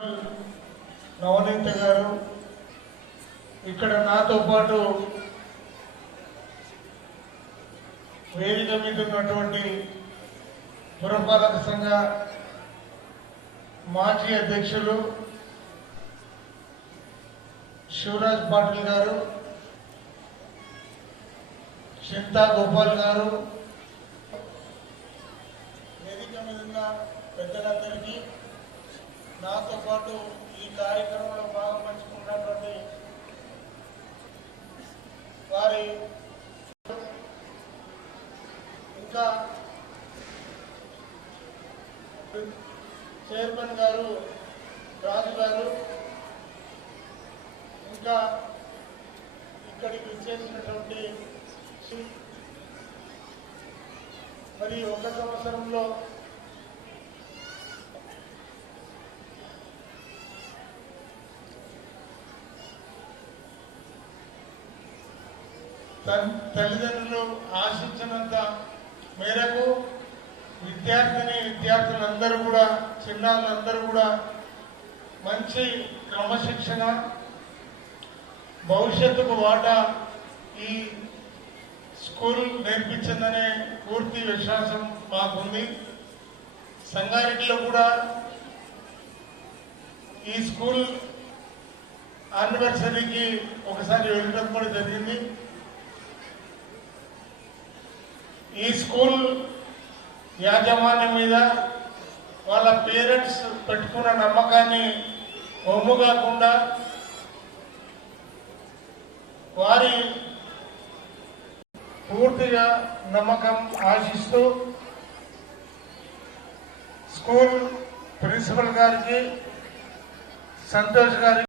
నవనీత గారు ఇక్కడ నాతో పాటు వేదిక మీద ఉన్నటువంటి పురపాలక సంఘ మాజీ అధ్యక్షులు శివరాజ్ పాటిల్ గారు, చింతా గోపాల్ గారు, వేదిక మీద ఉన్న పెద్దలందరికీ, నాతో పాటు ఈ కార్యక్రమంలో భాగం పంచుకున్నటువంటి వారి ఇంకా చైర్మన్ గారు రాజు గారు, ఇంకా ఇక్కడికి చేసినటువంటి మరి ఒక సంవత్సరంలో తల్లిదండ్రులు ఆశించినంత మేరకు విద్యార్థులందరూ కూడా, చిన్నారులందరూ కూడా మంచి క్రమశిక్షణ, భవిష్యత్తుకు వాటా ఈ స్కూల్ నేర్పించిందనే పూర్తి విశ్వాసం మాకుంది. సంగారెడ్డిలో కూడా ఈ స్కూల్ యానివర్సరీకి ఒకసారి వెళ్ళడం కూడా జరిగింది. ఈ స్కూల్ యాజమాన్యం మీద వాళ్ళ పేరెంట్స్ పెట్టుకున్న నమ్మకాన్ని ఒమ్ము కాకుండా వారి పూర్తిగా నమ్మకం ఆశిస్తూ స్కూల్ ప్రిన్సిపల్ గారికి, సంతోష్ గారికి